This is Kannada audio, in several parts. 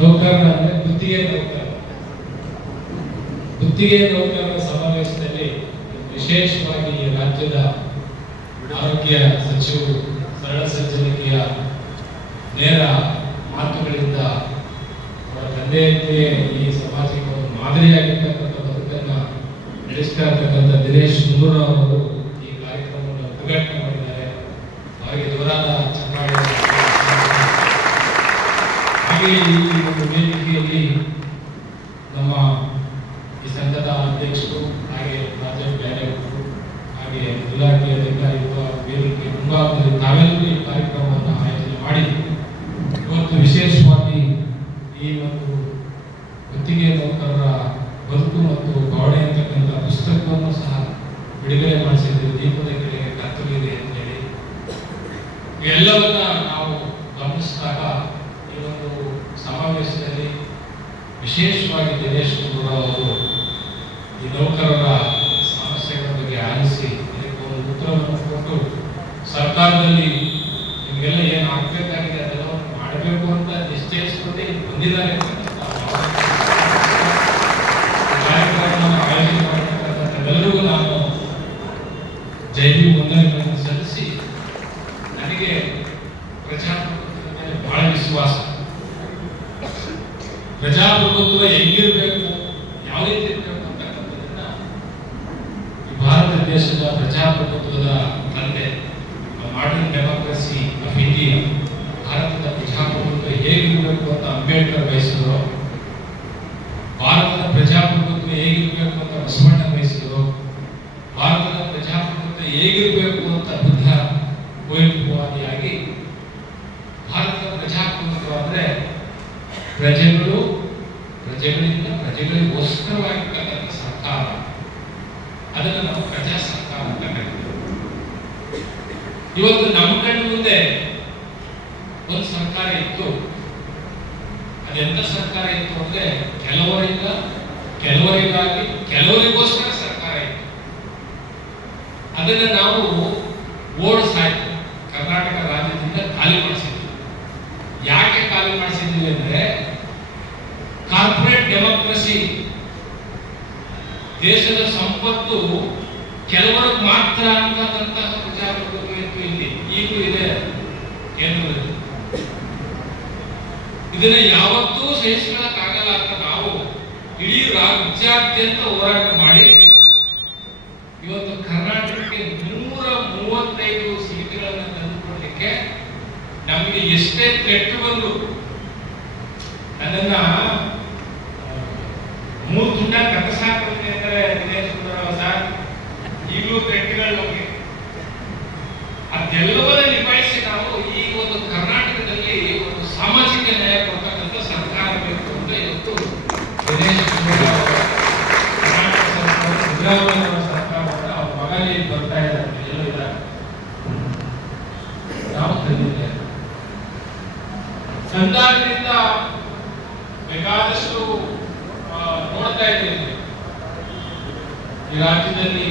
ನೌಕರರ ಅಂದ್ರೆ ಗುತ್ತಿಗೆ ನೌಕರರ ಸಮಾವೇಶದಲ್ಲಿ ವಿಶೇಷವಾಗಿ ಈ ರಾಜ್ಯದ ಆರೋಗ್ಯ ಸಚಿವರು ಸರಳ ಸಜ್ಜನಿಕೆಯ ನೇರ ಮಾತುಗಳಿಂದ ಅವರ ತಂದೆಯಂತೆಯೇ ಈ ಸಮಾಜಕ್ಕೆ ಒಂದು ಮಾದರಿಯಾಗಿರ್ತಕ್ಕಂಥ ಬದುಕನ್ನು ನಡೆಸ್ತಾ ಇರ್ತಕ್ಕಂಥ ದಿನೇಶ್ ಗುಂಡೂರಾವ್ ಅವರು ಈ ಕಾರ್ಯಕ್ರಮವನ್ನು ಉದ್ಘಾಟನೆ ಮಾಡಿದ್ದಾರೆ. ಅವರಿಗೆ ಜೋರಾದ ಚಪ್ಪಾಳೆ. ಹಾಗೆ ಈ ಒಂದು ವೇದಿಕೆಯಲ್ಲಿ ನಮ್ಮ ಈ ಸಂಘದ ಅಧ್ಯಕ್ಷರು ಹಾಗೆ ಪ್ರಾಜೆಕ್ಟ್ ಡೈರೆಕ್ಟರು ಹಾಗೆ ಇಲಾಖೆಯ ಅಧಿಕಾರಿಗಳು ವೇದಿಕೆ ಮುಂಭಾಗದಲ್ಲಿ ತಾವೆಲ್ಲರೂ ಈ ಕಾರ್ಯಕ್ರಮವನ್ನು ಆಯೋಜನೆ ಮಾಡಿ ಇವತ್ತು ವಿಶೇಷವಾಗಿ ಈ ಒಂದು ಗುತ್ತಿಗೆ ನೌಕರರ ಬದುಕು ಮತ್ತು ಭಾವನೆ ಅಂತಕ್ಕಂಥ ಪುಸ್ತಕವನ್ನು ಸಹ ಬಿಡುಗಡೆ ಮಾಡಿಸಿದ್ದೀವಿ. ದೀಪದ ಕೆಳಗೆ ಕರ್ತವ್ಯ ಅಂತೇಳಿ ಎಲ್ಲವನ್ನ ನಾವು ಗಮನಿಸಿದಾಗ ಈ ಒಂದು ಸಮಾವೇಶದಲ್ಲಿ ವಿಶೇಷವಾಗಿ ದಿನೇಶ್ ಗುಂಡೂರಾವ್ ಅವರು ಈ ನೌಕರರ ಸಮಸ್ಯೆಗಳ ಬಗ್ಗೆ ಆಲಿಸಿ ಇದಕ್ಕೆ ಒಂದು ಉತ್ತರವನ್ನು ಕೊಟ್ಟು ಸರ್ಕಾರದಲ್ಲಿ ನಿಮಗೆಲ್ಲ ಏನು ಆಗಬೇಕಾಗಿದೆ ಅದೆಲ್ಲವನ್ನು ಮಾಡಬೇಕು ಅಂತ ನಿಶ್ಚಯಿಸಿಕೊಂಡೇ ಬಂದಿದ್ದಾರೆ. ಕಾರ್ಯಕ್ರಮವನ್ನು ಆಯೋಜನೆ ಮಾಡಿರ್ತಕ್ಕಂಥವರೆಲ್ಲರಿಗೂ ನಾನು ಜೈವಿ ವಂದನೆಗಳನ್ನು ಸಲ್ಲಿಸಿ ನನಗೆ ಪ್ರಜಾಪ್ರಭುತ್ವದ ಮೇಲೆ ಬಹಳ ವಿಶ್ವಾಸ. ಪ್ರಜಾಪ್ರಭುತ್ವ ಹೆಂಗಿರಬೇಕು, ಯಾವ ರೀತಿ ಇರಬೇಕು ಅಂತಕ್ಕಂಥದ್ದನ್ನ ಈ ಭಾರತ ದೇಶದ ಪ್ರಜಾಪ್ರಭುತ್ವದ ತಂದೆ ಮಾಡರ್ನ್ ಡೆಮೋಕ್ರಸಿ ಆಫ್ ಇಂಡಿಯಾ, ಭಾರತದ ಪ್ರಜಾಪ್ರಭುತ್ವ ಹೇಗಿರಬೇಕು ಅಂತ ಅಂಬೇಡ್ಕರ್ ಬಯಸಿದ್ರು, ಭಾರತದ ಪ್ರಜಾಪ್ರಭುತ್ವ ಹೇಗಿರಬೇಕು ಅಂತ ಬಸವಣ್ಣ ಬಯಸಿದ್ರು, ಭಾರತದ ಪ್ರಜಾಪ್ರಭುತ್ವ ಹೇಗಿರಬೇಕು ಅಂತ ಬುದ್ಧ ಕುವೆಂಪು ಆದಿಯಾಗಿ ಭಾರತದ ಪ್ರಜಾಪ್ರಭುತ್ವ ಅಂದ್ರೆ ಪ್ರಜೆಗಳು ಪ್ರಜೆಗಳಿಂದ ಪ್ರಜೆಗಳಿಗೋಸ್ಕರವಾಗಿರ್ತಕ್ಕಂಥ ಸರ್ಕಾರ, ಅದನ್ನು ನಾವು ಪ್ರಜಾ ಸರ್ಕಾರ ಅಂತ ಕರೀತೀವಿ. ಇವತ್ತು ನಮ್ಮ ಕಣ್ಣು ಮುಂದೆ ಒಂದು ಸರ್ಕಾರ ಇತ್ತು. ಅದೆಂತ ಸರ್ಕಾರ ಇತ್ತು ಅಂದ್ರೆ ಕೆಲವರಿಗಾಗಿ ಕೆಲವರಿಗೋಸ್ಕರ ಸರ್ಕಾರ ಇತ್ತು. ಅದನ್ನ ನಾವು ಓಡಿಸಾಯ್ತು, ಕರ್ನಾಟಕ ರಾಜ್ಯದಿಂದ ಖಾಲಿ ಮಾಡಿಸಿದ್ವಿ. ಯಾಕೆ ಖಾಲಿ ಮಾಡಿಸಿದ್ವಿ ಅಂದ್ರೆ ಕಾರ್ಪೊರೇಟ್ ಡೆಮೋಕ್ರಸಿ, ದೇಶದ ಸಂಪತ್ತು ಕೆಲವರಿಗೆ ಮಾತ್ರ ಅಂತಕ್ಕಂತಹ ಪ್ರಜಾಪ್ರಭುತ್ವ ಇತ್ತು. ಇಲ್ಲಿ ಈಗಲೂ ಇದೆ ಕೇಂದ್ರದಲ್ಲಿ. ಇದನ್ನ ಯಾವತ್ತೂ ಸಹಿಸಿಕೊಳ್ಳಕ್ಕಾಗಲ್ಲ ಅಂತ ನಾವು ಇಡೀ ರಾಜ್ಯಾದ್ಯಂತ ಹೋರಾಟ ಮಾಡಿ ಇವತ್ತು ಕರ್ನಾಟಕಕ್ಕೆ 135 ಸೀಟ್ಗಳನ್ನು ತಂದುಕೊಳ್ಳಲಿಕ್ಕೆ ನಮಗೆ ಎಷ್ಟೇ ಪೆಟ್ಟು ಬಂದು ನನ್ನನ್ನ 3 ತುಂಡ ಕತ್ತಸಾಕ್ತೀನಿ ಅಂದರೆ ದಿನೇಶ್ ಗುಂಡೂರಾವ್ ಸರ್ ಈಗಲೂ ಪೆಟ್ಟುಗಳು ನಮಗೆ ಅದೆಲ್ಲವನ್ನ ನಿಭಾಯಿಸಿ ನಾವು ಈ ಒಂದು ಕರ್ನಾಟಕದಲ್ಲಿ ಒಂದು ಸಾಮಾಜಿಕ ನ್ಯಾಯ ಕೊಡ್ತಕ್ಕಂಥ ಸರ್ಕಾರ ಬೇಕು ಅಂತ ಇವತ್ತು ದಿನೇಶ್ ಗುಂಡೂರಾವ್ ಕರ್ನಾಟಕ ಸರ್ಕಾರ ಸಿದ್ದರಾಮಯ್ಯ ಸರ್ಕಾರವನ್ನು ಅವ್ರ ಮಗನೇ ಬರ್ತಾ ಇದ್ದಾರೆ, ಎಲ್ಲೋ ಇದ್ದಾರೆ, ನಾವು ತಂದಿದ್ದೇವೆ. ಸಂದಾಗದಿಂದ ಬೇಕಾದಷ್ಟು ನೋಡ್ತಾ ಇದ್ದೇವೆ. ಈ ರಾಜ್ಯದಲ್ಲಿ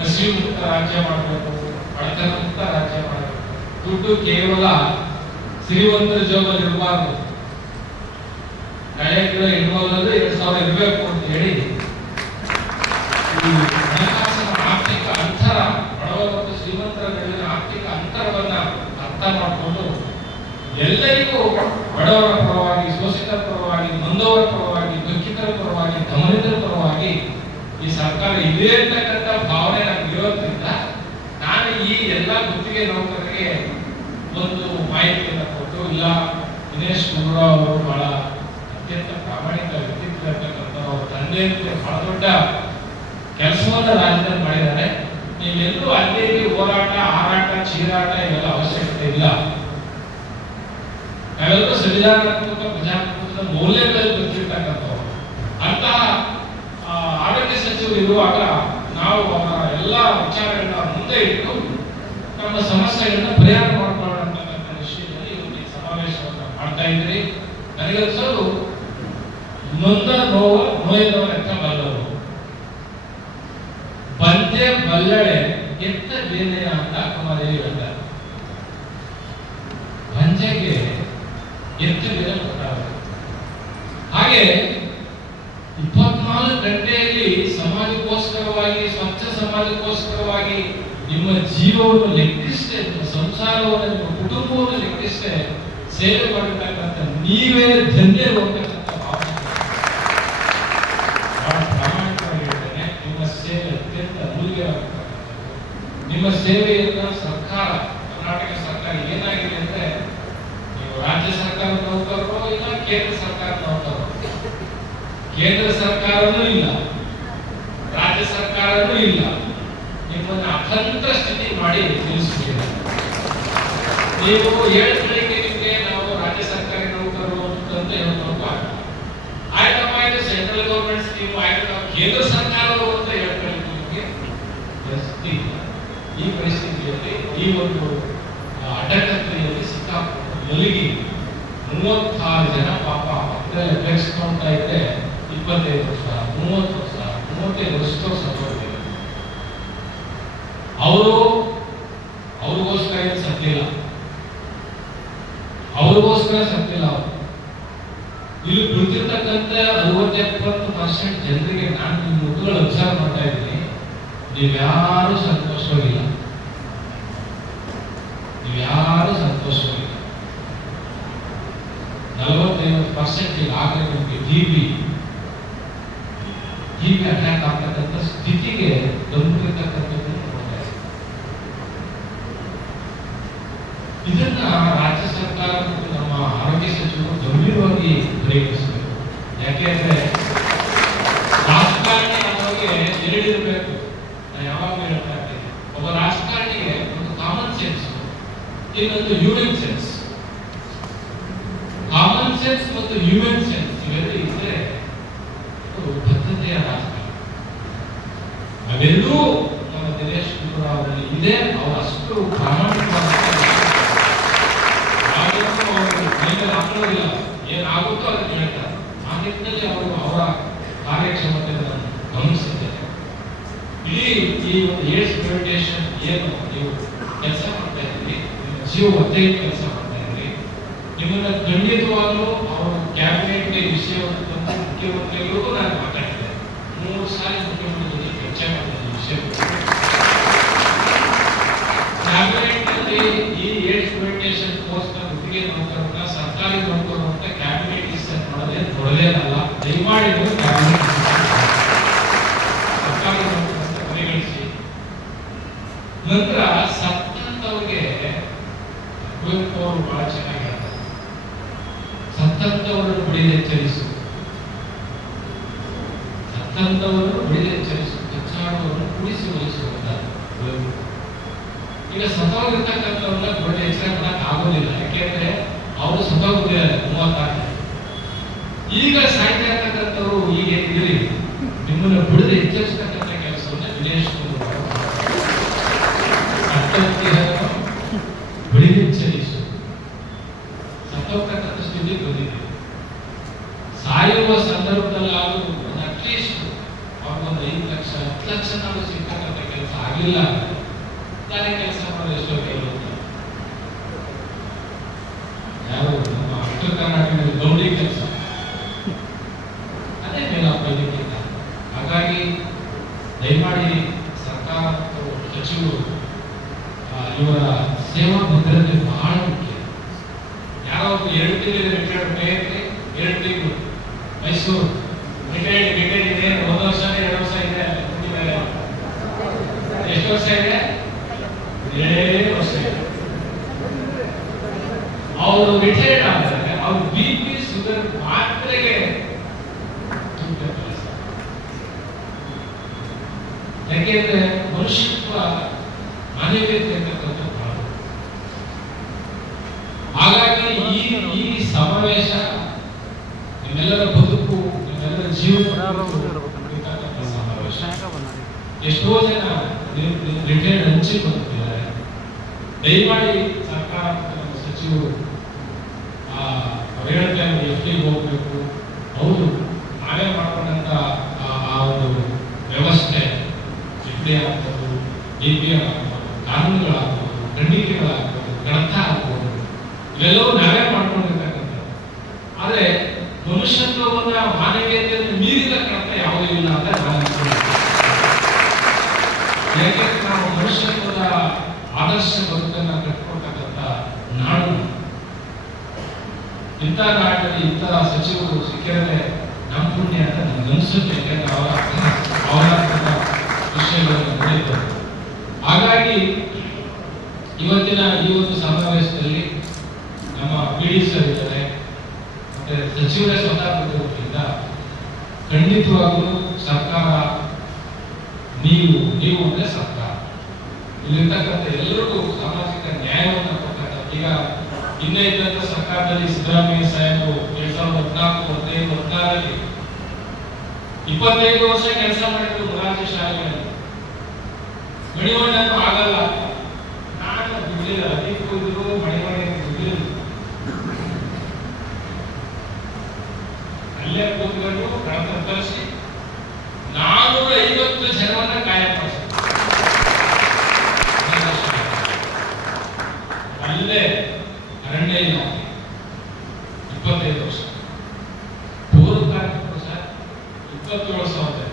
ಹಸಿವು ಮುಕ್ತ ರಾಜ್ಯ ಮಾಡಬೇಕು, ಬಡತನ ಮುಕ್ತ ರಾಜ್ಯ ಮಾಡಬೇಕು. ದುಡ್ಡು ಕೇವಲ ಶ್ರೀಮಂತರ ಜೋಬಲ್ಲಿ ಇರಬಾರ್ದು, ನಾಯಕರ ಹೆಣ್ಮಗಳಲ್ಲೂ 2,000 ಇರಬೇಕು ಅಂತ ಹೇಳಿ ಈ ಹಣಕಾಸಿನ ಆರ್ಥಿಕ ಅಂತರ, ಬಡವರ ಮತ್ತು ಶ್ರೀಮಂತರ ನಡುವಿನ ಆರ್ಥಿಕ ಅಂತರವನ್ನ ಅರ್ಥ ಮಾಡಿಕೊಂಡು ಎಲ್ಲರಿಗೂ ಬಡವರ ಪರವಾಗಿ, ಶೋಷಿತರ ಪರವಾಗಿ, ನೊಂದವರ ಪರವಾಗಿ, ದುಃಖಿತರ ಪರವಾಗಿ, ದಮನಿತರ ಪರವಾಗಿ ಈ ಸರ್ಕಾರ ಇದೆ ಅಂತಕ್ಕಂಥ ಭಾವನೆ ನಮ್ಗೆ ಇರೋದ್ರಿಂದ ನಾನು ಈ ಎಲ್ಲ ಗುತ್ತಿಗೆ ನೌಕರರಿಗೆ ಒಂದು ಮಾಹಿತಿಯನ್ನು ಕೊಟ್ಟು, ಇಲ್ಲ ದಿನೇಶ್ ಗುಂಡೂರಾವ್ ಅವರು ಬಹಳ ಅತ್ಯಂತ ಪ್ರಾಮಾಣಿಕ ವ್ಯಕ್ತಿತ್ವ ಇರ್ತಕ್ಕಂಥ ಅವ್ರ ತಂದೆ ಬಹಳ ದೊಡ್ಡ ಕೆಲಸವನ್ನ ರಾಜ್ಯದಲ್ಲಿ ಮಾಡಿದ್ದಾರೆ. ನೀವೆಲ್ಲರೂ ಅಲ್ಲಿ ಹೋರಾಟ, ಹಾರಾಟ, ಚೀರಾಟ ಇವೆಲ್ಲ ಅವಶ್ಯಕತೆ ಇಲ್ಲ. ನಾವೆಲ್ಲರೂ ಸಂವಿಧಾನಾತ್ಮಕ ಪ್ರಜಾಪ್ರಭುತ್ವದ ಮೌಲ್ಯಗಳಲ್ಲಿ ಬರ್ತಿರ್ತಕ್ಕಂಥವ್ರು. ಅಂತಹ ಆರೋಗ್ಯ ಸಚಿವರು ಇರುವಾಗ ನಾವು ಅವರ ಎಲ್ಲ ವಿಚಾರಗಳನ್ನ ಮುಂದೆ ಇಟ್ಟು ನಮ್ಮ ಸಮಸ್ಯೆಗಳನ್ನ ಪರಿಹಾರ ಮಾಡ್ಕೊಳ್ಳೋಣ ಅಂತಕ್ಕಂಥ ವಿಷಯದಲ್ಲಿ ಇವತ್ತು ಈ ಸಮಾವೇಶವನ್ನು ಮಾಡ್ತಾ ಇದ್ದೀರಿ. ನನಗನ್ಸೋದು ನೊಂದ ನೋಯದವರ ಎತ್ತ ಬಲ್ಲವರು, ಬಂದೆ ಬಲ್ಲಳೆ ಎತ್ತ ಬೇನೆಯ ಅಂತ ಅಕ್ಕಮದೇವಿ ಹೇಳ್ತಾರೆ. ಬಂಜೆಗೆ ಎಷ್ಟು ದಿನ ಗೊತ್ತಾಗುತ್ತೆ. ಹಾಗೆ 24 ಗಂಟೆಯಲ್ಲಿ ಸಮಾಜಕ್ಕೋಸ್ಕರವಾಗಿ, ಸ್ವಚ್ಛ ಸಮಾಜಕ್ಕೋಸ್ಕರವಾಗಿ ನಿಮ್ಮ ಜೀವವನ್ನು ಲೆಕ್ಕಿಸದೆ, ನಿಮ್ಮ ಸಂಸಾರವನ್ನು, ನಿಮ್ಮ ಕುಟುಂಬವನ್ನು ಲೆಕ್ಕಿಸದೆ ಸೇವೆ ಮಾಡಬೇಕಂತ ನೀವೇ ಧನ್ಯರು ಅಂತಕ್ಕಂಥ ಭಾವನೆ. ಬಹಳ ಪ್ರಾಮಾಣಿಕವಾಗಿ ಹೇಳ್ತೇನೆ, ನಿಮ್ಮ ಸೇವೆ ಅತ್ಯಂತ ಅಮೂಲ್ಯವಾಗಿದೆ. ನಿಮ್ಮ ಸೇವೆಯನ್ನ ಸರ್ಕಾರ, ಕರ್ನಾಟಕ ಸರ್ಕಾರ ಏನಾಗಿದೆ ಅಂದ್ರೆ, ನೀವು ರಾಜ್ಯ ಸರ್ಕಾರ ನೌಕರರು ಇಲ್ಲ ಕೇಂದ್ರ ಸರ್ಕಾರ ನೌಕರರು. ಕೇಂದ್ರ ಸರ್ಕಾರನೂ ಇಲ್ಲ, ರಾಜ್ಯ ಸರ್ಕಾರನೂ ಇಲ್ಲ. ನಿಮ್ಮನ್ನ ಅತಂತ್ರ ಸ್ಥಿತಿ ಮಾಡಿ ನಿಲ್ಲಿಸುತ್ತಿದೆ. ನೀವು ಹೇಳಿಗಳಿಗೆ ನಿಮಗೆ ನಾವು ರಾಜ್ಯ ಸರ್ಕಾರಿ ನೌಕರರು ಅಂತ ಹೇಳೋದು ಆಯ್ತಮ್ಮ, ಇದು ಸೆಂಟ್ರಲ್ ಗವರ್ಮೆಂಟ್ ಸ್ಕೀಮ್, ಆಯ್ತು ನಾವು ಕೇಂದ್ರ ಸರ್ಕಾರವರು ಅಂತ ಹೇಳ್ಕೊಳ್ಳಿಕ್ಕೆ ನಿಮಗೆ ಪರಿಸ್ಥಿತಿ ಇಲ್ಲ. ಈ ಪರಿಸ್ಥಿತಿಯಲ್ಲಿ ಈ ಒಂದು ಅಡ್ಡಕತ್ತೆಯಲ್ಲಿ ಸಿಕ್ಕಾಕೊಂಡು ಮಲಗಿ 36 ಜನ ಪಾಪ ಮಕ್ಕಳೆಲ್ಲ ಬೆಳೆಸ್ಕೊಳ್ತಾ ಇದ್ದೆ. 25 ವರ್ಷ, 30 ವರ್ಷ, 35 ವರ್ಷದವ್ರು ಸತ್ತೋಗಿದ್ದಾರೆ. ಅವ್ರಿಗೋಸ್ಕರ ಏನು ಸತ್ತಿಲ್ಲ, ಅವ್ರಿಗೋಸ್ಕರ ಸತ್ತಿಲ್ಲ. ಅವರು ಇಲ್ಲಿ ಕುಳಿತಿರ್ತಕ್ಕಂಥ 60-70% ಜನರಿಗೆ ನಾನು ನಿಮ್ಮ ಮುಖಗಳು ಅಬ್ಸರ್ವ್ ಮಾಡ್ತಾ ಇದ್ದೀನಿ. ನೀವ್ಯಾರು ಸಂತೋಷವಾಗಿಲ್ಲ, ನೀವ್ಯಾರು ಸಂತೋಷವಾಗಿಲ್ಲ. 40-50% ಈಗಾಗಲೇ ನಿಮಗೆ ಟಿಬಿ ಅಟ್ಯಾಕ್ ಆಗ್ತಕ್ಕಂಥ ಸ್ಥಿತಿಗೆ ಬಂದಿರತಕ್ಕಂಥದ್ದು ನೋಡ್ತಾ ಇದೆ. ಇದನ್ನ ರಾಜ್ಯ ಸರ್ಕಾರ ಮತ್ತು ನಮ್ಮ ಆರೋಗ್ಯ ಸಚಿವರು ಗಂಭೀರವಾಗಿ ಪರಿಗಣಿಸಬೇಕು. ಯಾಕೆಂದ್ರೆ ರಾಜಕಾರಣಿ ನಮಗೆ ಎರಡಿರಬೇಕು. ನಾನು ಯಾವಾಗಲೂ ಹೇಳ್ತಾ ಇದ್ದೇನೆ, ಒಬ್ಬ ರಾಜಕಾರಣಿಗೆ ಒಂದು ಕಾಮನ್ ಸೆನ್ಸ್, ಇನ್ನೊಂದು ಹ್ಯೂಮನ್ ಸೆನ್ಸ್. ಕಾಮನ್ ಸೆನ್ಸ್ ಮತ್ತು ಹ್ಯೂಮನ್ ಸೆನ್ಸ್ ಇವೆರಡು ಇದ್ರೆ ಬದ್ಧತೆಯ ರಾಜಕಾರಣ. ಅವೆಲ್ಲೂ ನಮ್ಮ ದಿನೇಶ್ ಗುಂಡೂರಾವ್ ಅವರಲ್ಲಿ ಇದೆ. ಅವರಷ್ಟು ಪ್ರಾಮಾಣಿಕವಾಗಿ ಹಾಕೊಳ್ಳೋದಿಲ್ಲ, ಏನಾಗುತ್ತೋ ಅದನ್ನು ಹೇಳ್ತಾರೆ. ಆ ನಿಟ್ಟಿನಲ್ಲಿ ಅವರು ಅವರ ಕಾರ್ಯಕ್ಷಮತೆಯನ್ನು ಗಮನಿಸಿದ್ದಾರೆ. ಇಡೀ ಈ ಒಂದು ಏಡ್ಸ್ ಪ್ರಿವೆಂಟೇಷನ್ ಏನು ನೀವು ಕೆಲಸ ಮಾಡ್ತಾ ಇದ್ದೀರಿ, ನಿಮ್ಮ ಜೀವ ಒತ್ತೆ ಕೆಲಸ ಮಾಡ್ತಾ ಇದ್ದೀರಿ, ನಿಮ್ಮನ್ನ ಖಂಡಿತವಾಗಲೂ ಅವರು ಕ್ಯಾಬಿನೆಟ್ಗೆ ವಿಷಯವನ್ನು ತಂದು ಮುಖ್ಯಮಂತ್ರಿಗಳಿಗೂ ನಾನು ಮಾತಾಡಿದ್ದೆ. 3 ಸಾರಿ ಮುಖ್ಯಮಂತ್ರಿ ಜೊತೆ ಚರ್ಚೆ ಮಾಡಿದ ವಿಷಯ. ಕ್ಯಾಬಿನೆಟ್ನಲ್ಲಿ ಈ ಏಡ್ಸ್ ಪ್ರಿವೆಂಟೇಷನ್ ಕೋರ್ಸ್ನ ಗುತ್ತಿಗೆ ನೌಕರರನ್ನ ಸರ್ಕಾರಿ ನೌಕರರು ಅಂತ ಕ್ಯಾಬಿನೆಟ್ ಡಿಸಿಷನ್ ಮಾಡೋದೇ ದೊಡ್ಡದೇನಲ್ಲ. ದಯಮಾಡಿ ಕ್ಯಾಬಿನೆಟ್ ಸರ್ಕಾರಿ ನೌಕರರು ಅಂತ ಪರಿಗಣಿಸಿ. ನಂತರ ಸತ್ತಂತವ್ರಿಗೆ ಕುವೆಂಪು ಅವರು ಬಹಳ ಚೆನ್ನಾಗಿ ಹೇಳ್ತಾರೆ, ಸತ್ತಂತವರನ್ನು ಬಿಡಿದೆಚ್ಚರಿಸು, ಸತ್ತಂತವರನ್ನು ಬಿಡಿದೆಚ್ಚರಿಸು, ಕಚ್ಚಾಡುವವರನ್ನು ಕೂಡಿಸಿ ಒಲಿಸುವಂತ. ಈಗ ಸತ್ತೋಗಿರ್ತಕ್ಕಂಥವ್ರನ್ನ ದೊಡ್ಡ ಎಚ್ಚರ ಮಾಡಕ್ ಆಗೋದಿಲ್ಲ, ಯಾಕೆಂದ್ರೆ ಅವರು ಸತ್ತೋಗಿದ್ದಾರೆ 36. ಈಗ ಸಾಯ್ತಾ ಇರ್ತಕ್ಕಂಥವ್ರು ಈಗ ಏನಿದ್ರಿ, ನಿಮ್ಮನ್ನು ಬಿಡದೆ ಎಚ್ಚರಿಸ್ತಕ್ಕಂಥ ಕೆಲಸವನ್ನ ದಿನೇಶ್ ಗುಂಡೂರಾವ್ ಬಿಡಿದೆಚ್ಚರಿಸು. ಸತ್ತೋಗ್ತಕ್ಕಂಥ ಸ್ಥಿತಿ ಬಂದಿದೆ. ಸಾಯುವ ಸಂದರ್ಭದಲ್ಲಾದರೂ ಅಟ್ಲೀಸ್ಟ್ ಅವ್ರಿಗೊಂದು 5 ಲಕ್ಷ 10 ಲಕ್ಷ ನಾವು ಸಿಗ್ತಕ್ಕಂಥ ಕೆಲಸ ಆಗಲಿಲ್ಲ. ತಾನೇ ಕೆಲಸ ಮಾಡೋದು ಎಷ್ಟೋ ಕೆಲವು ಯಾವ ನಮ್ಮ ಉತ್ತರ ಕರ್ನಾಟಕದಲ್ಲಿ ಗೌಡಿ ಕೆಲಸ ಅದೇ ಮೇಲಾಗಿಲ್ಲ. ಹಾಗಾಗಿ ದಯಮಾಡಿ ಸರ್ಕಾರ ಮತ್ತು ಸಚಿವರು ಇವರ ಸೇವಾ ಭದ್ರತೆ ಬಹಳ ಮುಖ್ಯ. ಯಾರೋ 2 ತಿಂಗಳು ರಿಟೈರ್ಡ್ ಬೇರೆ, 2 ತಿಂಗಳು ಮೈಸೂರು ರಿಟೈರ್ಡ್ ಇದೆ, 1 ವರ್ಷ 2 ವರ್ಷ ಇದೆ. ಎಷ್ಟು ವರ್ಷ ಇದೆ? 2 ವರ್ಷ ಇದೆ. ಅವರು ರಿಟೈರ್ಡ್ ಆದರೆ ಅವ್ರು BP ಶುಗರ್ ಮಾತ್ರೆಗೆ ಯಾಕೆಂದ್ರೆ ಮನುಷ್ಯತ್ವ ಮಾನವೀಯತೆ ಅಂತಕ್ಕಂಥ ಬಹಳ. ಹಾಗಾಗಿ ಈ ಸಮಾವೇಶ ನಿಮ್ಮೆಲ್ಲರ ಬದುಕು, ನಿಮ್ಮೆಲ್ಲರ ಜೀವನ ಸಮಾವೇಶ. ಎಷ್ಟೋ ಜನ ರಿಟೈರ್ಡ್ ಹಂಚಿ ಬಂದಿದ್ದಾರೆ. ದಯಮಾಡಿ ಸರ್ಕಾರ ಮತ್ತು ಸಚಿವರು ಹೇಳ್ತಾರೆ FD ಹೋಗ್ಬೇಕು. ಹೌದು, ನಾವೇ ಮಾಡ್ಕೊಂಡಂತ ಆ ಒಂದು ವ್ಯವಸ್ಥೆ FD ಆಗ್ಬೋದು, DPR ಆಗ್ಬೋದು, ಕಾನೂನುಗಳಾಗ್ಬೋದು, ಖಂಡಿಕೆಗಳಾಗ್ಬೋದು, ಗ್ರಂಥ ಆಗ್ಬೋದು, ಇವೆಲ್ಲವೂ ನಾವೇ ಮಾಡ್ಕೊಂಡಿರ್ತಕ್ಕಂಥದ್ದು. ಮನುಷ್ಯತ್ವವನ್ನ ಮಾನವೀಯತೆಯನ್ನು ಮೀರಿದ ಕಳತ ಯಾವುದೂ ಇಲ್ಲ ಅಂತ ನಾನು ಅನ್ಕೊಂಡಿದ್ದೀನಿ. ಯಾಕೆಂದ್ರೆ ನಾವು ಮನುಷ್ಯತ್ವದ ಆದರ್ಶ ಬದುಕನ್ನ ಕಟ್ಕೊಳ್ತಕ್ಕಂಥ ನಾಡು. ಇಂಥ ನಾಡಿನಲ್ಲಿ ಇಂಥ ಸಚಿವರು ಸಿಕ್ಕಿರದೆ ನಮ್ಮ ಪುಣ್ಯ ಅಂತ ನನಗೆ ಅನಿಸುತ್ತೆ. ಯಾಕೆಂದ್ರೆ ಅವರ ವಿಷಯಗಳನ್ನು ನೋಡಿದ್ದರು. ಹಾಗಾಗಿ ಇವತ್ತಿನ ಈ ಒಂದು ಸಮಾವೇಶದಲ್ಲಿ ನಮ್ಮ PD ಸರ್ ಇದ್ದಾರೆ, ಮತ್ತೆ ಸಚಿವರೇ ಸ್ವತಃ ಬಂದಿರೋದ್ರಿಂದ ಖಂಡಿತವಾಗಲೂ ಸರ್ಕಾರ ನೀವು ಅಂದ್ರೆ ಸರ್ಕಾರ ಇಲ್ಲಿರ್ತಕ್ಕಂಥ ಎಲ್ಲರಿಗೂ ಸಾಮಾಜಿಕ ನ್ಯಾಯವನ್ನು ಕೊಡ್ತಕ್ಕಂಥ. ಈಗ ಹಿಂದೆ ಇದ್ದಂಥ ಸರ್ಕಾರದಲ್ಲಿ ಸಿದ್ದರಾಮಯ್ಯ ಸಾಹೇಬರು 2014, 2015, 25 ವರ್ಷ ಕೆಲಸ ಮಾಡಿದ್ರು ಮೊರಾರ್ಜಿ ಶಾಲೆಗಳಲ್ಲಿ. ಮಣಿವಣ್ಣನು ಆಗಲ್ಲ, ನಾನು ಬಿಡಲಿಲ್ಲ, ಅದಕ್ಕೂ ಇದ್ರು ಮಣಿವಣ್ಣ ಬಿಡಲಿಲ್ಲ. ಅಲ್ಲೇ ಕೂತ್ಕೊಂಡು ಕಳತ ತರಿಸಿ 450 ಜನವನ್ನ ಕಾಯಪಡಿಸಿದ್ರು. ಅಲ್ಲೇ ಅರಣ್ಯ ಇಲಾಖೆ 25 ವರ್ಷ. ಪೌರ ಕಾರ್ಮಿಕರು ಸರ್ 27,000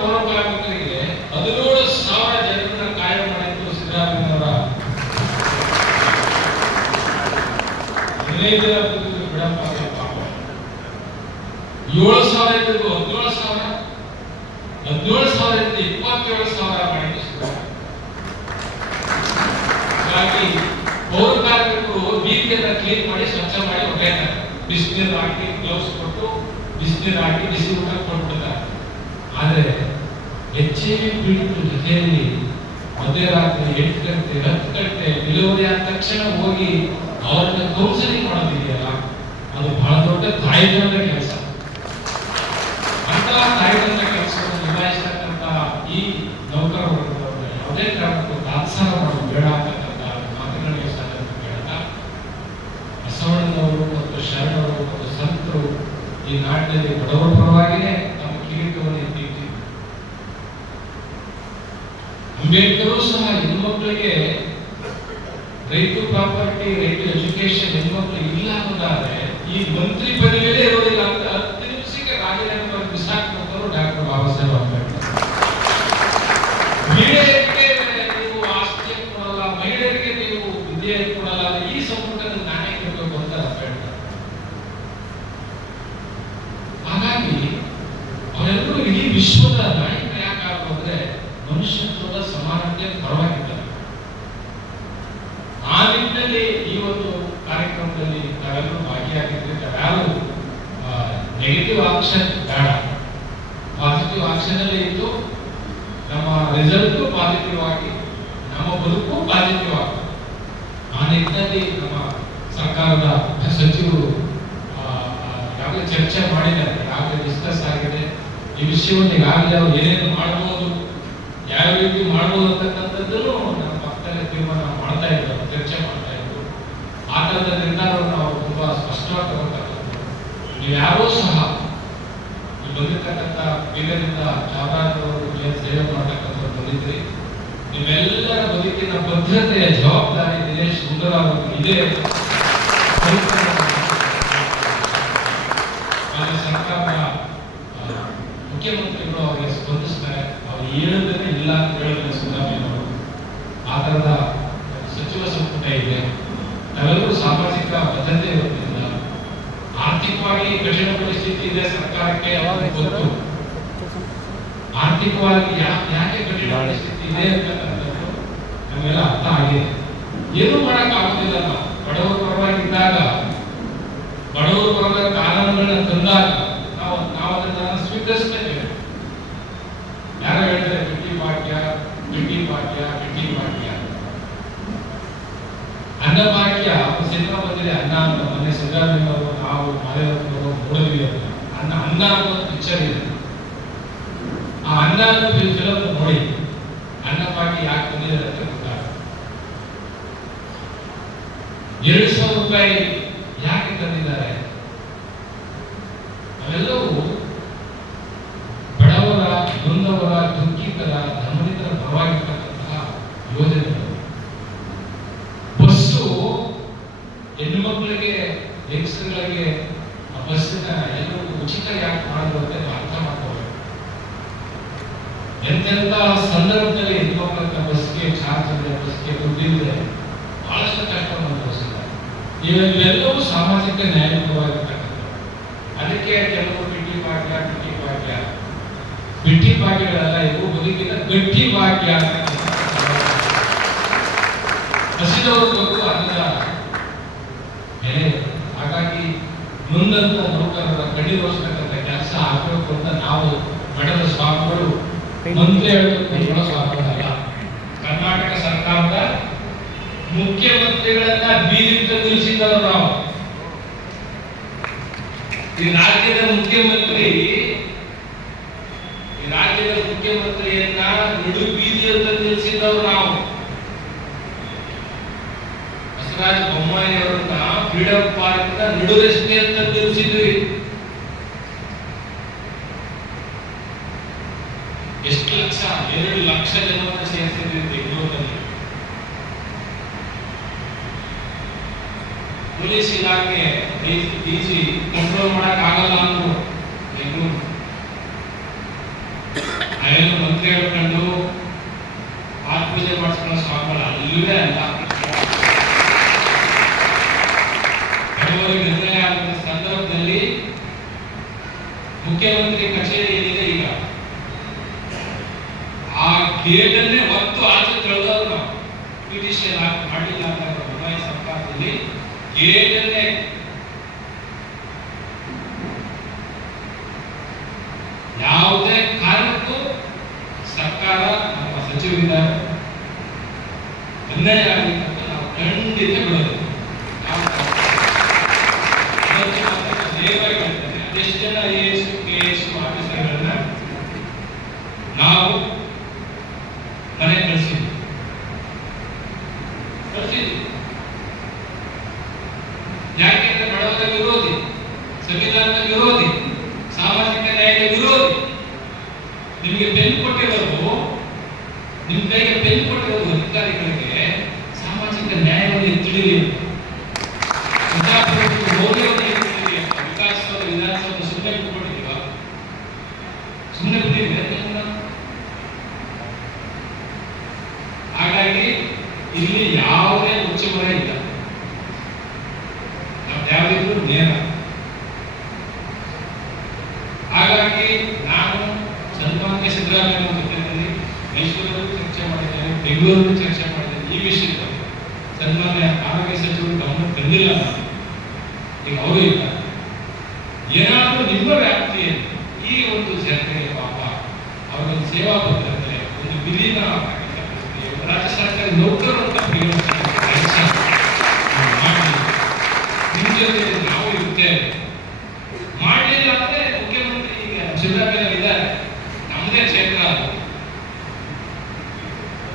ಪೌರ ಕಾರ್ಮಿಕರಿಗೆ 17,000 ಜನರನ್ನ ಕಾಯಂ ಮಾಡಿದ್ದು ಸಿದ್ದರಾಮಯ್ಯನವರ 15 ದಿನ ಬಿಡಪ್ಪ. 7,000 ಇದ್ದು 17,000, 17,000 ಇದ್ದು 27,000 ಮಾಡಿದ್ದು ಸಿದ್ದರಾಮಯ್ಯ. ಹಾಗಾಗಿ ಪೌರ ಕಾರ್ಮಿಕರು ಬೀದಿಯನ್ನ ಕ್ಲೀನ್ ಮಾಡಿ ಸ್ವಚ್ಛ ಮಾಡಿ ಹೊರಟಾರೆ. ಬಿಸಿನೀರು ಹಾಕಿ ಗ್ಲೌಸ್ ಕೊಟ್ಟು ಬಿಸಿನೀರು ಹಾಕಿ ಬಿಸಿ ಊಟ ಕೊಟ್ಬಿಡ್ತಾರೆ. ಆದರೆ HIV ಪೀಡಿತರ ಜೊತೆಯಲ್ಲಿ ಮಧ್ಯರಾತ್ರಿ 8 ಗಂಟೆ 10 ಗಂಟೆ ಡೆಲಿವರಿ ಆದ ತಕ್ಷಣ ಹೋಗಿ ಅವರನ್ನ ಕೌನ್ಸಿಲಿಂಗ್ ಮಾಡೋದಿದೆಯಲ್ಲ, ಅದು ಬಹಳ ದೊಡ್ಡ ತಾಯಿತನದ ಕೆಲಸ. ಅಂತಹ ತಾಯಿತನದ ಕೆಲಸವನ್ನು ನಿಭಾಯಿಸತಕ್ಕಂಥ ಈ ನೌಕರ ವರ್ಗದವರನ್ನ ಯಾವುದೇ ಕಾರಣಕ್ಕೂ ತಾತ್ಸಾರ ಮಾಡೋದು ಬೇಡ ಅಂತಕ್ಕಂಥ ಮಾತುಗಳಿಗೆ ಸಾಧ್ಯತೆ ಬೇಡ. ಬಸವಣ್ಣನವರು ಮತ್ತು ಶರಣರು ಮತ್ತು ಸಂತರು ಈ ನಾಡಿನಲ್ಲಿ ಬಡವರ ಪರವಾಗಿಯೇ ತಮ್ಮ ಕಿರೀಟವನ್ನು ಎತ್ತಿದ್ರು. ಅಂಬೇಡ್ಕರು ಸಹ ಹೆಣ್ಮಕ್ಳಿಗೆ right to property, right to education ಹೆಣ್ಮಕ್ಳಿಗೆ ಇಲ್ಲ ಅನ್ನೋದಾದ್ರೆ ಈ ಮಂತ್ರಿ ಪದವಿಯಲ್ಲೇ ಇರೋದಿಲ್ಲ ಅಂತ 10 ನಿಮಿಷಕ್ಕೆ ರಾಜೀನಾಮೆ ಬಿಸಾಕ್ಬೇಕು ಡಾಕ್ಟರ್ ಬಾಬಾ ಸಾಹೇಬ್ ಅಂಬೇಡ್ಕರ್. ಮಹಿಳೆಯರಿಗೆ ನೀವು ಆಸ್ತಿ ಕೊಡಲ್ಲ, ಮಹಿಳೆಯರಿಗೆ ನೀವು ವಿದ್ಯೆ ಕೊಡಲ್ಲ, ಈ ಸಂಪುಟದಲ್ಲಿ ನಾನೇ ಕೊಡಬೇಕು ಅಂತ ಅಂಬೇಡ್ಕರ್. ಹಾಗಾಗಿ ಅವರೆಲ್ಲರೂ ಇಡೀ ವಿಶ್ವದ ನಾಯಕ ಯಾಕಾಗಬೇಕು ಅಂದ್ರೆ ಮನುಷ್ಯತ್ವದ ಸಮಾನತೆ ಪರವಾಗಿದ್ದಾರೆ. ಆ ನಿಟ್ಟಿನಲ್ಲಿ ಈ ಒಂದು ಕಾರ್ಯಕ್ರಮದಲ್ಲಿ ನಾವೆಲ್ಲರೂ ಭಾಗಿಯಾಗಿದ್ರೆ ಯಾರು ನೆಗೆಟಿವ್ ಆಕ್ಷನ್ ಬೇಡ, ಪಾಸಿಟಿವ್ ಆಕ್ಷನ್ ಅಲ್ಲೇ ಇದ್ದು ನಮ್ಮ ರಿಸಲ್ಟ್ ಪಾಸಿಟಿವ್ ಆಗಿ ನಮ್ಮ ಬದುಕು ಪಾಸಿಟಿವ್ ಆಗಿ ಆ ನಿಟ್ಟಿನಲ್ಲಿ ನಮ್ಮ ಸರ್ಕಾರದ ಸಚಿವರು ಈಗಾಗಲೇ ಚರ್ಚೆ ಮಾಡಿದ್ದಾರೆ, ಈಗಾಗಲೇ ಡಿಸ್ಕಸ್ ಆಗಿದೆ. ಈ ವಿಷಯವನ್ನು ಈಗಾಗಲೇ ಅವರು ಏನೇನು ಮಾಡಬಹುದು, ಯಾವ ರೀತಿ ಮಾಡಬಹುದು ಅಂತಕ್ಕಂಥದ್ದನ್ನು ನಮ್ಮ ಪಕ್ಕದಲ್ಲೇ ತೀರ್ಮಾನ ಮಾಡ್ತಾ ಇದ್ದಾರೆ, ಚರ್ಚೆ ಮಾಡ್ತಾ ಇದ್ರು. ಆ ತರದ ನಿರ್ಧಾರವನ್ನು ಅವರು ತುಂಬಾ ಸ್ಪಷ್ಟವಾಗಿ ತಗೊಳ್ತಕ್ಕಂಥದ್ದು. ನೀವು ಯಾರೂ ಸಹ ನೀವು ಬಂದಿರ್ತಕ್ಕಂಥ ಬೀದರ್ನಿಂದ ಚಾಮರಾಜನಗರವರೆಗೂ ಏನು ಸೇವೆ ಮಾಡ್ತಕ್ಕಂಥವ್ರು ಬಂದಿದ್ರಿ, ನಿಮ್ಮೆಲ್ಲರ ಬದುಕಿನ ಭದ್ರತೆಯ ಜವಾಬ್ದಾರಿ ದಿನೇಶ್ ಗುಂಡೂರಾವ್ ಇದೆ. ಸರ್ಕಾರದ ಮುಖ್ಯಮಂತ್ರಿಗಳು ಅವರಿಗೆ ಸ್ಪಂದಿಸ್ತಾರೆ. ಅವ್ರು ಹೇಳೋದನ್ನೇ ಇಲ್ಲ ಅಂತ ಹೇಳಿದ್ರೆ ಸಿದ್ದರಾಮಯ್ಯನವರು ಆ ತರದ ಸಚಿವ ಸಂಪುಟ ಇದೆ. ನಾವೆಲ್ಲರೂ ಸಾಮಾಜಿಕ ಬದ್ಧತೆ ಇರೋದ್ರಿಂದ ಆರ್ಥಿಕವಾಗಿ ಕಠಿಣ ಪರಿಸ್ಥಿತಿ ಇದೆ ಸರ್ಕಾರಕ್ಕೆ ಗೊತ್ತು. ಆರ್ಥಿಕವಾಗಿ ಯಾಕೆ ಕಠಿಣ ಪರಿಸ್ಥಿತಿ ಇದೆ ಅಂತಕ್ಕಂಥದ್ದು ನಮಗೆಲ್ಲ ಅರ್ಥ ಆಗಿದೆ. ಏನು ಮಾಡಕ್ ಆಗೋದಿಲ್ಲ. ನಾವು ಬಡವರ ಪರವಾಗಿದ್ದಾಗ, ಬಡವರ ಪರವಾದ ಕಾನೂನುಗಳನ್ನ ತಂದಾಗ ನಾವು ಅದನ್ನ ಸ್ವೀಕರಿಸ್ತೇವೆ. ಯಾರು ಹೇಳ್ತಾರೆ ಕಿಟ್ಟಿ ಭಾಗ್ಯ ಅನ್ನ ಭಾಗ್ಯ ಸಿನಿಮಾ ಬಂದಿದೆ. ಅನ್ನ ಅಂತ ಮೊನ್ನೆ ಸಿದ್ದರಾಮಯ್ಯವರು ನಾವು ಮಾದೇವಪ್ಪನವರು ನೋಡಿದ್ವಿ. ಅನ್ನ ಅನ್ನೋ ಪಿಕ್ಚರ್ ಇದೆ. ಆ ಅನ್ನ ಅನ್ನೋ ಫಿಲಮ್ ನೋಡಿ ಅನ್ನ ಭಾಗ್ಯ ಯಾಕೆ ಬಂದಿದೆ ಅಂತ ಗೊತ್ತಾಗ. 2,000 ರೂಪಾಯಿ ಯಾಕೆ ತಂದಿದ್ದಾರೆ? ಅವೆಲ್ಲವೂ ಬಡವರ, ನೊಂದವರ, ದುಃಖಿತರ, ಧಮನಿತರ ಪರವಾಗಿರ್ತಕ್ಕಂತಹ ಯೋಜನೆಗಳು. ಬಸ್ಸು ಹೆಣ್ಣು ಮಕ್ಕಳಿಗೆ ಹೆಂಗಸರುಗಳಿಗೆ ಆ ಬಸ್ಸಿನ ಎಲ್ಲರಿಗೂ ಉಚಿತ ಯಾಕೆ ಮಾಡೋದು ಅಂತ ನಾವು ಅರ್ಥ ಮಾಡ್ಕೋಬೇಕು. ಎಂತೆಂಥ ಸಂದರ್ಭದಲ್ಲಿ ಹೆಣ್ಮಕ್ಳನ್ನ ಬಸ್ಗೆ ಚಾರ್ಜ್ ಅಂದ್ರೆ ಬಸ್ಗೆ ದುಡ್ಡಿದ್ರೆ ಬಹಳಷ್ಟು ಕಷ್ಟ ಅನುಭವಿಸಿದ್ದಾರೆ. ಇವೆಲ್ಲವೂ ಸಾಮಾಜಿಕ ನ್ಯಾಯಯುತವಾಗಿರ್ತಕ್ಕಂಥದ್ದು. ಅದಕ್ಕೆ ಕೆಲವು ಬಿಟ್ಟಿ ಭಾಗ್ಯಗಳೆಲ್ಲ ಇವು ಬದುಕಿನ ಗಟ್ಟಿ ಭಾಗ್ಯ ಹಸಿದವರು ಬದುಕು ಅನ್ನದ ಬೆಲೆ. ಹಾಗಾಗಿ ನೊಂದಂತ ನೌಕರರ ಕಡಿದೋಸ್ತಕ್ಕಂಥ ಕೆಲಸ ಆಗಬೇಕು ಅಂತ ನಾವು ಮಠದ ಸ್ವಾಮಿಗಳು ಮಂತ್ರಿ ಹೇಳಬೇಕು ಸ್ವಾಮಿಗಳಲ್ಲ. ಕರ್ನಾಟಕ ಸರ್ಕಾರದ ಮುಖ್ಯಮಂತ್ರಿಗಳನ್ನ ಬೀದಿಗೆ ನಿಲ್ಲಿಸಿದವರು ನಾವು. ಈ ರಾಜ್ಯದ ಮುಖ್ಯಮಂತ್ರಿಯನ್ನ ನಡು ಬೀದಿಯಲ್ಲಿ ನಿಲ್ಲಿಸಿದವರು ನಾವು. ಬಸವರಾಜ ಬೊಮ್ಮಾಯಿ ಅವರನ್ನ ಫ್ರೀಡಂ ಪಾರ್ಕ್ ನಡು ರಸ್ತೆ ಅಂತ ನಿಲ್ಲಿಸಿದ್ವಿ. ಎಷ್ಟು ಲಕ್ಷ? 2 ಲಕ್ಷ ಜನರನ್ನು ಸೇರಿಸಿದ್ವಿ ಬೆಂಗಳೂರಿನಲ್ಲಿ. ಪೊಲೀಸ್ ಇಲಾಖೆ ಡಿಜಿ ಕಂಟ್ರೋಲ್ ಮಾಡಕ್ ಆಗಲ್ಲ ಅಂದ್ರು ಬೆಂಗಳೂರು. ಅಯ್ಯೋ ಮಂತ್ರಿ ಹೇಳ್ಕೊಂಡು ಆತ್ಮಪೂಜೆ ಮಾಡಿಸ್ಕೊಳ್ಳೋ ಸ್ವಾಮಿಗಳು ಅಲ್ಲವೇ ಅಲ್ಲ. ಕೆಲವರಿಗೆ ನಿರ್ಣಯ ಆದ ಸಂದರ್ಭದಲ್ಲಿ ಮುಖ್ಯಮಂತ್ರಿ ಕಚೇರಿ ಏನಿದೆ ಈಗ ಆ ಗೇಟನ್ನೇ ಹೊತ್ತು ಆಚೆ ತೊಳೆದವ್ರು ನಾವು. ಪಿಟಿಷನ್ ಮಾಡಿಲ್ಲ ಅಂತ ಬೊಮ್ಮಾಯಿ ಸರ್ಕಾರದಲ್ಲಿ ಗೇಟನ್ನೇ ಯಾವುದೇ ಕಾರಣಕ್ಕೂ ಸರ್ಕಾರ ನಮ್ಮ ಸಚಿವರಿದ್ದಾರೆ ಅನ್ಯಾಯ ಆಗಲಿಕ್ಕೆ ಅಂತ ನಾವು ಖಂಡಿತ ಬಿಡೋದು. ಎಷ್ಟು ಜನ IAS KS ಆಫೀಸರ್ಗಳನ್ನ ನಾವು ಮನೆ ಕಳಿಸಿದ್ವಿ. ಯಾಕೆಂದ್ರೆ ಬಡವರ ವಿರೋಧಿ, ಸಂವಿಧಾನದ ವಿರೋಧಿ, ಸಾಮಾಜಿಕ ನ್ಯಾಯದ ವಿರೋಧಿ. ನಿಮಗೆ ಪೆನ್ ಕೊಟ್ಟಿರೋದು, ನಿಮ್ಮ ಕೈಗೆ ಪೆನ್ ಕೊಟ್ಟಿರೋದು ಅಧಿಕಾರಿಗಳಿಗೆ ಸಾಮಾಜಿಕ ನ್ಯಾಯವನ್ನು ತಿಳಿಯಲಿ ಅಂತ, ವಿಕಾಸವಾದ ವಿಧಾನಸಭೆ ಸುಮ್ಮನೆ ಕೂತ್ಕೊಂಡಿದ್ದೀವ? ಸುಮ್ಮನೆ ಕೂತಿದ್ದೀವಿ. ಹಾಗಾಗಿ ಇಲ್ಲಿ ಯಾವುದೇ ಮುಚ್ಚುಮರೆ ಇಲ್ಲ. ಯಾವ್ದಿದ್ರು ನೇರ. ಹಾಗಾಗಿ ನಾನು ಸನ್ಮಾನ್ಯ ಸಿದ್ದರಾಮಯ್ಯ ಜೊತೆಯಲ್ಲಿ ಮೈಸೂರಲ್ಲೂ ಚರ್ಚೆ ಮಾಡಿದ್ದೇನೆ, ಬೆಂಗಳೂರಲ್ಲೂ ಚರ್ಚೆ ಮಾಡಿದ್ದೇನೆ. ಈ ವಿಷಯದ ಸನ್ಮಾನ್ಯ ಆರೋಗ್ಯ ಸಚಿವರು ಗಮನ ತಂದಿಲ್ಲ. ಈಗ ಅವರು ಇಲ್ಲ. ಏನಾದರೂ ನಿಮ್ಮ ವ್ಯಾಪ್ತಿಯಲ್ಲಿ ಈ ಒಂದು ಜನತೆಗೆ ಪಾಪ ಅವರೊಂದು ಸೇವಾ ಭದ್ರತೆ, ಒಂದು ವಿಲೀನ ರಾಜ್ಯ ಸರ್ಕಾರಿ ನೌಕರರು ಅಂತ ನಿಮ್ಮ ಜೊತೆ ನಾವು ಇರ್ತೇವೆ. ಮಾಡಲಿಲ್ಲ ಅಂದ್ರೆ ಮುಖ್ಯಮಂತ್ರಿ ಈಗ ಸಿದ್ದರಾಮಯ್ಯ ಇದ್ದಾರೆ, ನಮ್ಮದೇ ಕ್ಷೇತ್ರ ಅದು.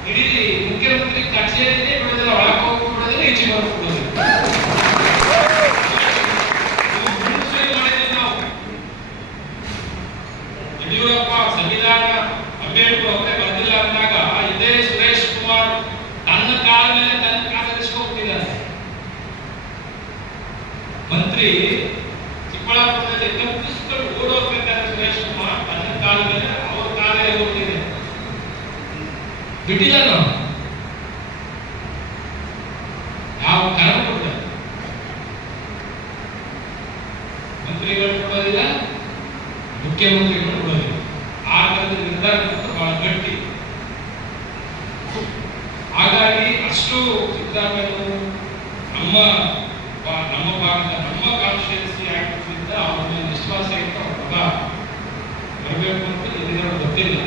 ಇಡೀ ಮುಖ್ಯಮಂತ್ರಿ ಕಚೇರಿನೇ ಬಿಡೋದಿಲ್ಲ, ಒಳಗೆ ಹೋಗಿ ಬಿಡೋದಿಲ್ಲ, ಈಚೆ ಬರ್ಕೊಡೋದಿಲ್ಲ. ನಾವು ಯಡಿಯೂರಪ್ಪ ಸಂವಿಧಾನ ಅಂಬೇಡ್ಕರ್ ಅವರೇ ಬಂದಿಲ್ಲ ಅಂದಾಗ ಇದೇ ಸುರೇಶ್ ಕುಮಾರ್ ತನ್ನ ಕಾಲ ಮೇಲೆ ತನ್ನ ಕಾಲಿರಿಸ್ಕೊಂಡ್ಬಿಟ್ಟಿದ್ದಾರೆ. ಮಂತ್ರಿ ಚಿಕ್ಕಬಳ್ಳಾಪುರದಲ್ಲಿ ತಪ್ಪಿಸ್ಕೊಂಡು ಓಡೋಗ್ಬೇಕಾದ್ರೆ ಸುರೇಶ್ ಕುಮಾರ್ ತನ್ನ ಕಾಲ ಮೇಲೆ ಅವ್ರ ಕಾಲೇ ಹೋಗ್ತಿದೆ. ಬಿಟ್ಟಿಲ್ಲ ನಾವು. ಯಾವ ಕಾರಣ ಕೊಡ್ತಾರೆ? ಮಂತ್ರಿಗಳು ಕೊಡೋದಿಲ್ಲ, ಮುಖ್ಯಮಂತ್ರಿಗಳು ಕೊಡೋದಿಲ್ಲ. ಆ ಥರದ ನಿರ್ಧಾರ ಬಹಳ ಗಟ್ಟಿ. ಹಾಗಾಗಿ ಅಷ್ಟು ಸಿದ್ದರಾಮಯ್ಯ ನಮ್ಮ ಭಾಗದ ನಮ್ಮ ಕಾನ್ಸ್ಟಿಟ್ಯೂನ್ಸಿ ಆಗಿದ್ದರಿಂದ ಅವ್ರ ಮೇಲೆ ವಿಶ್ವಾಸ ಇತ್ತು. ಅವ್ರ ಮಗ ಬರಬೇಕು ಅಂತ ಇದರ ಗೊತ್ತಿಲ್ಲ.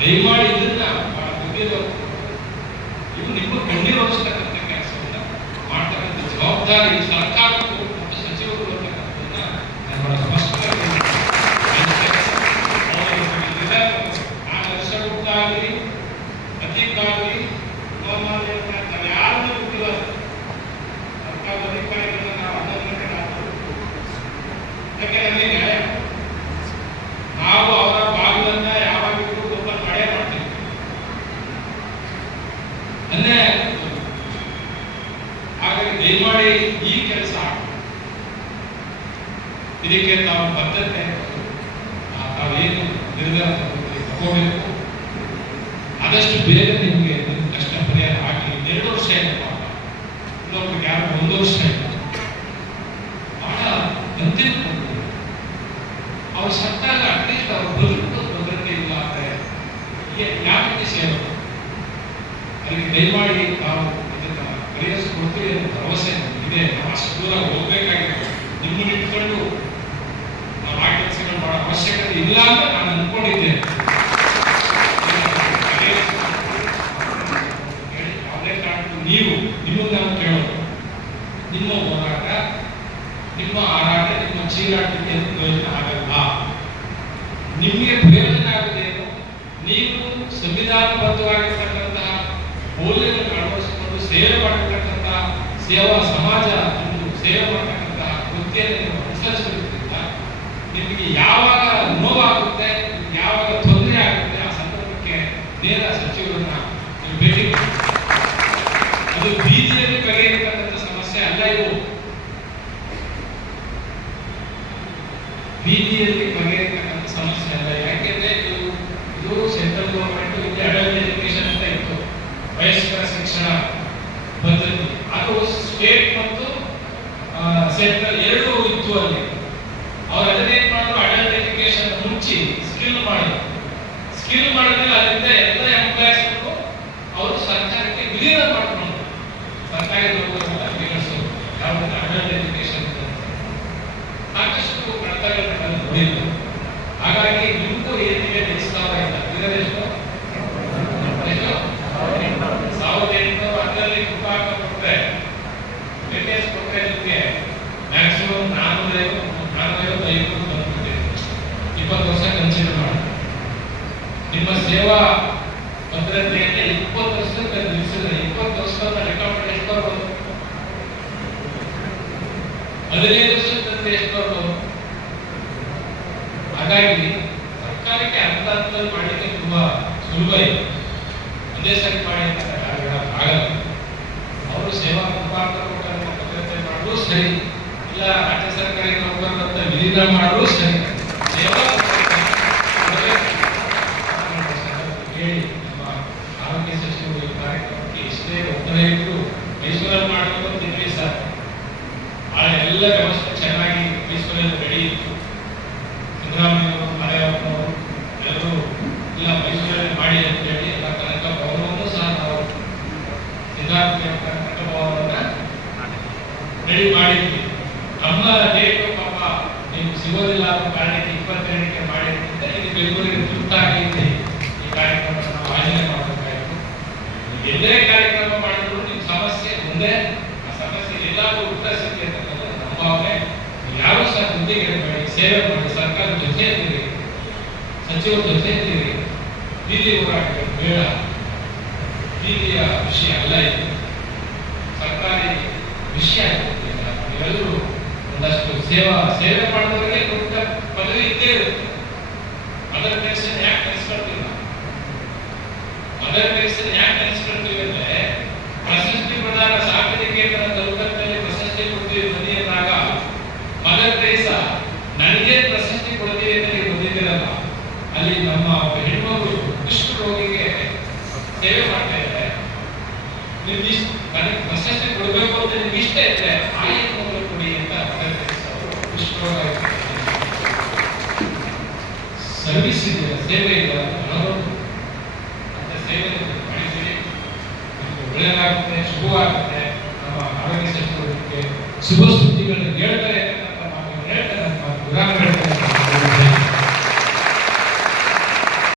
ದಯಮಾಡಿ ಇದನ್ನ ಬಹಳ ಗೊತ್ತಿರೋರು ಇವು ನಿಮ್ಮ ಕಣ್ಣೀರು ಹೊರಿಸ್ತಕ್ಕಂಥ ಕೆಲಸವನ್ನ ಮಾಡ್ತಕ್ಕಂಥ ಜವಾಬ್ದಾರಿ ಸರ್ಕಾರಕ್ಕೂ ಮತ್ತು ಸಚಿವರು ಅಂತಕ್ಕಂಥದ್ದನ್ನ ನಾನು ಬಹಳ ಸ್ಪಷ್ಟವಾಗಿ ನಾನು ವರ್ಷಗೊತ್ತಾಗಲಿ ಅಧಿಕಾರಿ ಯಾರನ್ನೂ ಗೊತ್ತಿಲ್ಲ. ಸರ್ಕಾರದ ಅಧಿಕಾರಿಗಳನ್ನ ನಾವು 11 ಗಂಟೆ ಯಾಕೆ ನಮಗೆ ನ್ಯಾಯ, ನಾವು ಅವರ ಬಾಗಿಲನ್ನ ಯಾವಾಗಿಗೂ ಓಪನ್ ಮಾಡೇ ಮಾಡ್ತೀವಿ. ಅನ್ಯಾಯ. ಹಾಗಾಗಿ ದಯಮಾಡಿ ಈ ಕೆಲಸ ಇದಕ್ಕೆ ತಾವು ಬದ್ಧತೆ ತಾವೇನು ನಿರ್ಧಾರ ತಗೋಬೇಕು, ಆದಷ್ಟು ಬೇಗ ನಿಮಗೆ ಕಷ್ಟ ಪರಿಹಾರ ಹಾಕಿ. 2 ವರ್ಷ ಇಲ್ಲ ಪಾಪ, ಇನ್ನೊಬ್ರಿಗೆ ಯಾರು 1 ವರ್ಷ ಇಲ್ಲ, ಬಹಳ ಬಂದಿಟ್ಕೊಂಡು ಅವ್ರು ಸತ್ತಾಗ ಅಟ್ಲೀಸ್ಟ್ ಅವ್ರು ಬದುಕು ಭದ್ರತೆ ಇಲ್ಲ ಅಂದ್ರೆ ಯಾವ ರೀತಿ ಸೇವೆ? ಅದಕ್ಕೆ ದಯಮಾಡಿ ನಾವು ಇದನ್ನ ಪರಿಹರಿಸಿಕೊಡ್ತೀವಿ ಅನ್ನೋ ಭರವಸೆ ಇದೆ. ನಾವು ಅಷ್ಟು ದೂರ ಹೋಗ್ಬೇಕಾಗಿದೆ. ನಿಮ್ಮನ್ನು ಇಟ್ಕೊಂಡು ನಾವು ಆ ಕೆಲಸಗಳು ಮಾಡೋ ಅವಶ್ಯಕತೆ ಇಲ್ಲ ಅಂತ ನಾನು ಅನ್ಕೊಂಡಿದ್ದೇನೆ. ಯಾವುದೇ ಕಾರಣಕ್ಕೂ ನೀವು ನಿಮ್ಮನ್ನು ನಾವು ಕೇಳೋದು, ನಿಮ್ಮ ಹೋರಾಟ, ನಿಮ್ಮ ಹಾರಾಟ, ನಿಮ್ಮ ಚೀರಾಟಕ್ಕೆ ಪ್ರಯೋಜನ ಆಗಲ್ಲ. ನಿಮಗೆ ಪ್ರಯೋಜನ ಆಗುವುದೇನು? ನೀವು ಸಂವಿಧಾನಬದ್ಧವಾಗಿರ್ತಕ್ಕಂತಹ ಮೌಲ್ಯಗಳನ್ನು ಅಳವಡಿಸಿಕೊಂಡು ಸೇವೆ ಮಾಡತಕ್ಕಂತಹ ಸೇವಾ ಸಮಾಜ ಸೇವೆ ಮಾಡತಕ್ಕಂತಹ ವೃತ್ತಿಯನ್ನು ನೀವು ಅನುಸರಿಸುವುದರಿಂದ ನಿಮಗೆ ಯಾವಾಗ ನೋವಾಗುತ್ತೆ, ಯಾವಾಗ ತೊಂದರೆ ಆಗುತ್ತೆ, ಆ ಸಂದರ್ಭಕ್ಕೆ ನೇರ ಸಚಿವರನ್ನ ನೀವು ಭೇಟಿ ಮಾಡಿ. ಅದು ಬೀದಿಯಲ್ಲಿ ಬಗೆಹರಿತಕ್ಕಂಥ ಸಮಸ್ಯೆ ಅಲ್ಲ. ಇವು ಬೀದಿಯಲ್ಲಿ ಬಗೆಹರಿತಕ್ಕಂಥ ಸಮಸ್ಯೆ ಅಲ್ಲ. ಯಾಕೆಂದ್ರೆ ಇದು ಸೆಂಟ್ರಲ್ ಗವರ್ಮೆಂಟ್ ಇಲ್ಲಿ ಅಡಲ್ಟ್ ಎಜುಕೇಶನ್ ಅಂತ ಇತ್ತು, ವಯಸ್ಕರ ಶಿಕ್ಷಣ ಪದ್ಧತಿ. ಅದು ಸ್ಟೇಟ್ ಮತ್ತು ಸೆಂಟ್ರಲ್ ಎರಡೂ ಇತ್ತು ಅಲ್ಲಿ. ಅವ್ರು ಅದನ್ನೇನ್ ಮಾಡಿದ್ರು, ಅಡಲ್ಟ್ ಎಜುಕೇಶನ್ ಮುಂಚೆ ಸ್ಕಿಲ್ ಮಾಡಿದ್ರು. ಸ್ಕಿಲ್ ಮಾಡಿದ್ರೆ ಅದರಿಂದ ಎಲ್ಲ ಎಂಪ್ಲಾಯ್ಸ್ ಅವರು ಸರ್ಕಾರಕ್ಕೆ ವಿಲೀನ ಮಾಡ್ಕೊಂಡು ಸರ್ಕಾರಿ ನೌಕರರನ್ನ ಬಿಗಡಿಸೋದು. ಯಾವುದನ್ನ ಅಡಲ್ಟ್ ಎಜುಕೇಶನ್ ಸಾಕಷ್ಟು ಕಡತಗಳನ್ನು ನೋಡಿಲ್ಲ. ಹಾಗಾಗಿ ನಿಮಗೂ ಏನಿಗೆ ನೆಚ್ಚಿಸ್ತಾವ ಇಲ್ಲ. ಇದರೆಷ್ಟು 1800 ಅದರಲ್ಲಿ ಕುಪಾಕ ಕೊಟ್ಟರೆ ವೇಟೇಜ್ ಕೊಟ್ಟರೆ ನಿಮಗೆ ಮ್ಯಾಕ್ಸಿಮಮ್ 450 ಬಂದ್ಬಿಟ್ಟಿದೆ. 20 ವರ್ಷ ಕನ್ಸಿಡರ್ ಮಾಡಿ. ನಿಮ್ಮ ಸೇವಾ ಭದ್ರತೆಯಲ್ಲಿ 20 ವರ್ಷಕ್ಕೆ ನಿಲ್ಲಿಸಿದ್ರೆ 20 ವರ್ಷದ ರೆಕಾರ್ಡ್ ಎಷ್ಟು ಬರ್ಬೋದು? 15 ವರ್ಷದಂತೆ ಎಷ್ಟು ಬರ್ಬೋದು? ಹಾಗಾಗಿ ಸರ್ಕಾರಕ್ಕೆ ಹಂತದಲ್ಲಿ ಮಾಡಲಿಕ್ಕೆ ತುಂಬಾ ಸುಲಭ ಇದೆ. ಒಂದೇ ಸರಿ ಮಾಡಿ ಅಂತ ಆಗಲ್ಲ. ಅವರು ಸೇವಾ ಮುಖಾಂತರ ಭದ್ರತೆ ಮಾಡೋದು ಸರಿ, ಇಲ್ಲ ರಾಜ್ಯ ಸರ್ಕಾರಿ ನೌಕರರಂತ ವಿಲೀನ ಮಾಡೋದು ಸರಿ. ಸೇವಾ ಹೇಳಿ ನಮ್ಮ ಆರೋಗ್ಯ ಸಚಿವರು ಈ ಕಾರ್ಯಕ್ರಮಕ್ಕೆ ಎಷ್ಟೇ ಒತ್ತಡ ಇಟ್ಟು ಮೈಸೂರಲ್ಲಿ ಮಾಡಬೇಕು ಅಂತಿದ್ವಿ ಸರ್. ಆ ಎಲ್ಲ ವ್ಯವಸ್ಥೆ ಚೆನ್ನಾಗಿ ಮೈಸೂರಲ್ಲಿ ರೆಡಿ ಇತ್ತು. ಸಿದ್ದರಾಮಯ್ಯವರು, ಮಲೆಯಪ್ಪನವರು ಎಲ್ಲರೂ ಇಲ್ಲ ಮೈಸೂರಲ್ಲಿ ಮಾಡಿ ಅಂತ ಹೇಳಿ ಎಲ್ಲ ಕನಕ ಭವನವನ್ನು ಸಹ ನಾವು ಸಿದ್ಧಾರ್ಥ ಕನಕ ಭವನವನ್ನ ರೆಡಿ ಮಾಡಿದ್ವಿ. ನಮ್ಮ ಡೇಟು ಪಾಪ ನೀವು ಸಿಗೋದಿಲ್ಲ ಅನ್ನೋ ಕಾರಣಕ್ಕೆ 22ಕ್ಕೆ ಮಾಡಿದ್ರಿಂದ ಇದು ಬೆಂಗಳೂರಿಗೆ ತುರ್ತಾಗಿ ಈ ಕಾರ್ಯಕ್ರಮ ನಾವು ಆಯೋಜನೆ ಮಾಡಬೇಕಾಯಿತು. ಎಲ್ಲೇ ಕಾರ್ಯಕ್ರಮ ಮಾಡಿದ್ರು ನಿಮ್ಮ ಸಮಸ್ಯೆ ಮುಂದೆ ಆ ಸಮಸ್ಯೆ ಎಲ್ಲಾದ್ರೂ ಉತ್ತರಿಸುತ್ತೆ ಅಂತಕ್ಕಂಥದ್ದು ನಮ್ಮ ಭಾವನೆ. ಯಾರು ಸಹ ಮುಂದೆಗೆಡಬೇಡಿ, ಸೇವೆ ಮಾಡಿ, ಸರ್ಕಾರ ಜೊತೆ ಇದ್ದೀರಿ, ಸಚಿವರ ಜೊತೆ ಇದ್ದೀರಿ. ಬೀದಿ ಹೋರಾಟಗಳು ಬೇಡ, ಬೀದಿಯ ವಿಷಯ ಅಲ್ಲ ಇದು, ಸರ್ಕಾರಿ ವಿಷಯ ಇರುತ್ತೆ. ನೀವೆಲ್ಲರೂ ಒಂದಷ್ಟು ಸೇವೆ ಮಾಡಿದವರಿಗೆ ದೊಡ್ಡ ಪದವಿ ಇದ್ದೇ ಇರುತ್ತೆ. ಮದರ್ ಟೆರೆಸಾ ಯಾಕೆ ನೆನೆಸ್ಕೊಳ್ತೀವಿ? ಮದರ್ ಟೆರೆಸಾ ಯಾಕೆ ನೆನೆಸ್ಕೊಳ್ತೀವಿ ಅಂದ್ರೆ ಪ್ರಶಸ್ತಿ ಪ್ರದಾನ ಸಾರ್ವಜನಿಕೇತರ ಕಲ್ಕತ್ತಲ್ಲಿ ಪ್ರಶಸ್ತಿ ಕೊಡ್ತೀವಿ ಬನ್ನಿ ಅಂದಾಗ ಮದರ್ ಟೆರೆಸಾ ನನಗೆ ಪ್ರಶಸ್ತಿ ಕೊಡ್ತೀವಿ ಅಂತ ನೀವು ಬಂದಿದ್ದೀರಲ್ಲ, ಅಲ್ಲಿ ನಮ್ಮ ಹೆಣ್ಮಗಳು ಕುಷ್ಠ ರೋಗಿಗೆ ಸೇವೆ ಮಾಡ್ತಾ ಇದ್ದಾರೆ. ನಿಮ್ಗೆ ನನಗೆ ಪ್ರಶಸ್ತಿ ಕೊಡಬೇಕು ಅಂತ ನಿಮ್ಗೆ ಇಷ್ಟ ಇದ್ರೆ ಆ ಹೆಣ್ಮಗಳು ಕೊಡಿ ಅಂತ ಮದರ್ ಟೆರೆಸಾ ಅವರು ಕುಷ್ಠ ರೋಗ ಸರ್ವಿಸ್ ಇದೆ, ಸೇವೆ ಇದೆ, ಅಂತ ಸೇವೆ ಮಾಡಿದ್ದೀರಿ. ಒಳ್ಳೆಯದಾಗುತ್ತೆ, ಶುಭವಾಗುತ್ತೆ. ನಮ್ಮ ಆರೋಗ್ಯ ಸಚಿವರಿಗೆ ಶುಭ ಸುದ್ದಿಗಳನ್ನು ಹೇಳ್ತಾರೆ.